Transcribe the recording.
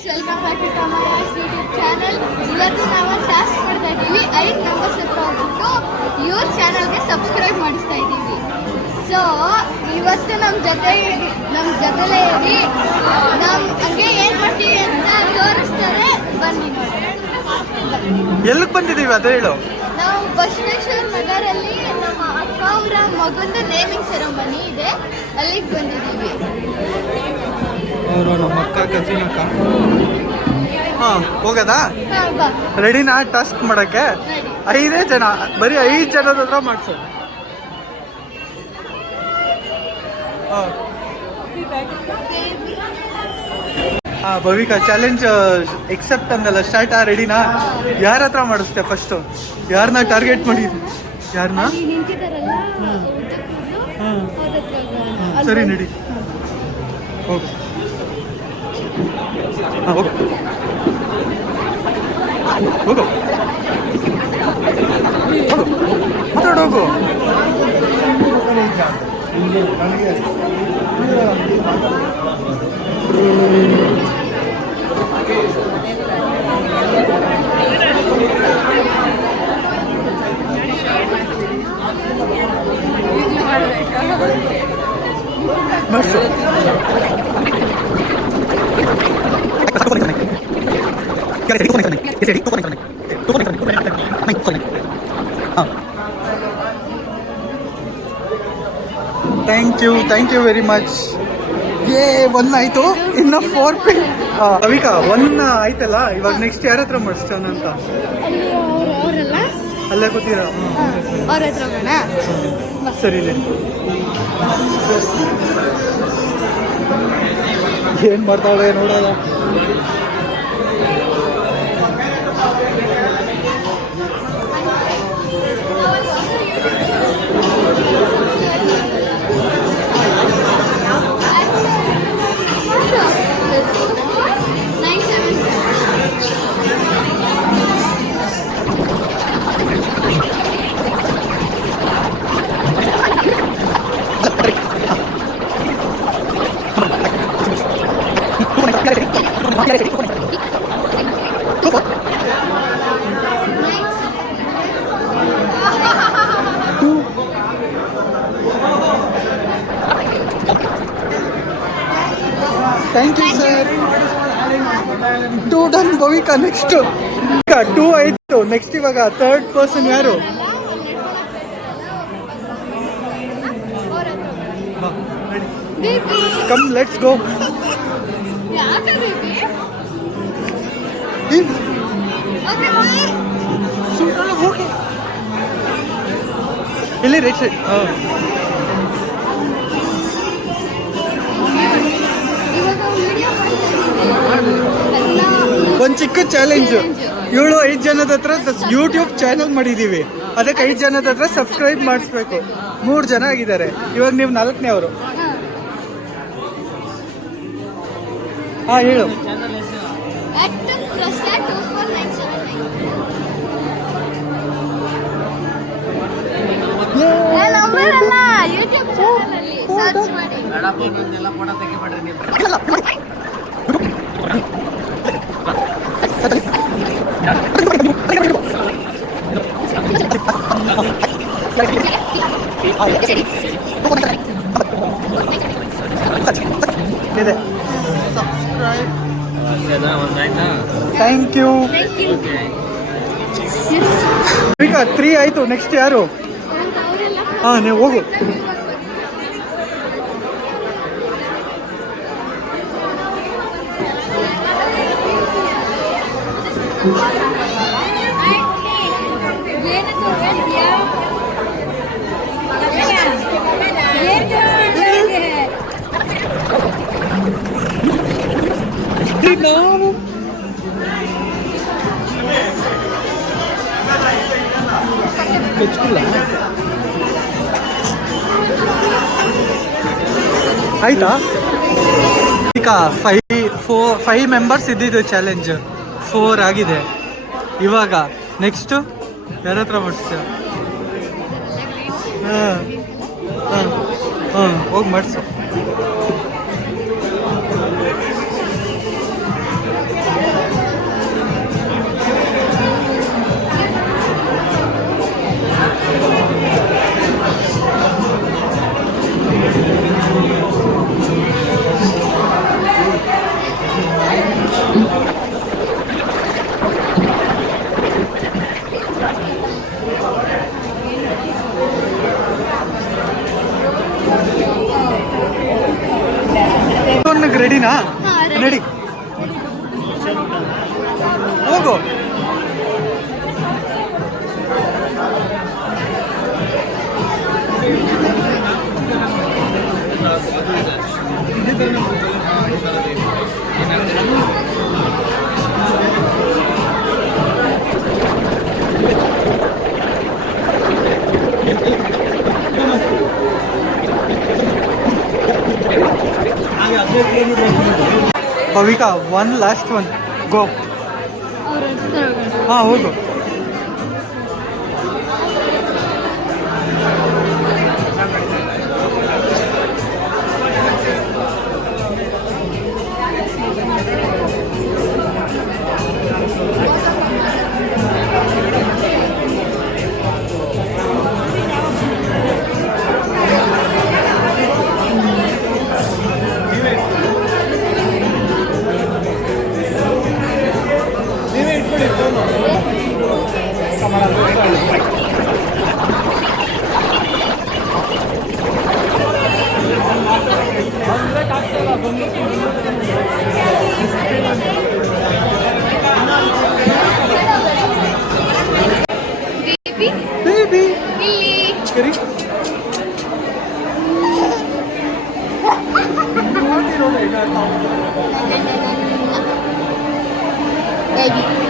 Guys, welcome back to Kamala's YouTube channel. ಇವತ್ತು ನಾವು task ಮಾಡ್ತಾ ಇದ್ದೀವಿ. 5 ಮೆಂಬರ್ಸ್ ಹತ್ರ ಹೋಗ್ಬಿಟ್ಟು ಇವ್ರ ಚಾನಲ್ಗೆ ಸಬ್ಸ್ಕ್ರೈಬ್ ಮಾಡಿಸ್ತಾ ಇದ್ದೀವಿ. ಸೊ ಇವತ್ತು ನಮ್ಮ ಜೊತೆಲೇ ಇರಿ. ಹಂಗೆ ಏನು ಮಾಡ್ತೀವಿ ಅಂತ ತೋರಿಸ್ತಾರೆ, ಬನ್ನಿ ನೋಡಿ. ಎಲ್ಲಿಗೆ ಬಂದಿದ್ದೀವಿ ಅದು ಹೇಳು. ನಾವು ಬಸವೇಶ್ವರ ನಗರಲ್ಲಿ ನಮ್ಮ ಅಕ್ಕ ಅವರ ಮಗಂದು ನೇಮಿಂಗ್ ಸೆರೆಮನಿ ಇದೆ, ಅಲ್ಲಿಗೆ ಬಂದಿದ್ದೀವಿ. ಅವರು ನಮ್ಮ ಅಕ್ಕ ಕಸಿನ್ ಅಕ್ಕ. ಹಾಂ, ಹೋಗೋದಾ? ಹಾಂ, ಬಾ. ರೆಡಿನಾ ಟಾಸ್ಕ್ ಮಾಡೋಕ್ಕೆ? 5 ಜನ, ಬರೀ 5 ಜನದ ಹತ್ರ ಮಾಡಿಸು. ಹಾಂ ಹಾಂ, ಭವಿಕಾ ಚಾಲೆಂಜ್ ಎಕ್ಸೆಪ್ಟ್ ಅಂದಲ್ಲ, ಸ್ಟಾರ್ಟ್. ರೆಡಿನಾ? ಯಾರ ಹತ್ರ ಮಾಡಿಸ್ತೆ ಫಸ್ಟು? ಯಾರನ್ನ ಟಾರ್ಗೆಟ್ ಮಾಡಿದ್ವಿ? ಯಾರನ್ನ? ಹಾಂ, ಸರಿ ನಡಿ, ಹೋಗು. ಹಾಂ, ಹೋಗು ಹೋಗು ಹೋಗು, ಮಾತಾಡು, ಹೋಗು. ಮಾಡಿಸು. Thank you very much. 1 ಆಯಿತು, ಇನ್ನು 4 ಪಿನ್. ಅವಿಕಾ 1 ಆಯ್ತಲ್ಲ, ಇವಾಗ ನೆಕ್ಸ್ಟ್ ಯಾರ ಹತ್ರ ಮಾಡಿಸ್ತಾನ ಅಂತ? ಅಲ್ಲೇ ಕೂತೀರಾ? ಅವ್ರ ಹತ್ರ ಹೋಗೋಣ. ಸರಿ, ಏನು ಮಾಡ್ತಾಳೆ ನೋಡೋದ. Thank you sir. 2 done Bhavika. Next 2 ಆಯಿತು. ನೆಕ್ಸ್ಟ್ ಇವಾಗ 3rd ಪರ್ಸನ್ ಯಾರು? Come, let's go. ಇಲ್ಲಿ ರೈಟ್ ಸೈಡ್. ಒಂದು ಚಿಕ್ಕ ಚಾಲೆಂಜ್. ಇವಳು 5 ಜನದ ಹತ್ರ ಯೂಟ್ಯೂಬ್ ಚಾನಲ್ ಮಾಡಿದ್ದೀವಿ, ಅದಕ್ಕೆ 5 ಜನದ ಹತ್ರ ಸಬ್ಸ್ಕ್ರೈಬ್ ಮಾಡಿಸ್ಬೇಕು. 3 ಜನ ಆಗಿದ್ದಾರೆ, ಇವಾಗ ನೀವು 4ನೇ ಅವರು. ಹಾಂ, ಹೇಳು. ಯೂಟ್ಯೂಬ್ ಚಾನಲಲ್ಲಿ ಸರ್ಚ್ ಮಾಡಿ. ಇದೆ ಥ್ಯಾಂಕ್ ಯು. ಈಗ 3 ಆಯಿತು. ನೆಕ್ಸ್ಟ್ ಯಾರು? ಹಾಂ, ನೀವು ಹೋಗು. ಆಯ್ತಾ? ಈಗ 5 ಮೆಂಬರ್ಸ್ ಇದ್ದಿದ್ದು ಚಾಲೆಂಜ್, 4 ಆಗಿದೆ. ಇವಾಗ ನೆಕ್ಸ್ಟ್ ಯಾರ ಹತ್ರ ಮಾಡಿಸ್ತೀಯ? ಹೋಗಿ ಮಾಡಿಸು. ಹೋಗು. Bhavika, one last one go. ಅವ್ರ ಹತ್ರ ಹಾಂ ಹೋಗು. ಬೇಬಿ ಕರಿ Baby.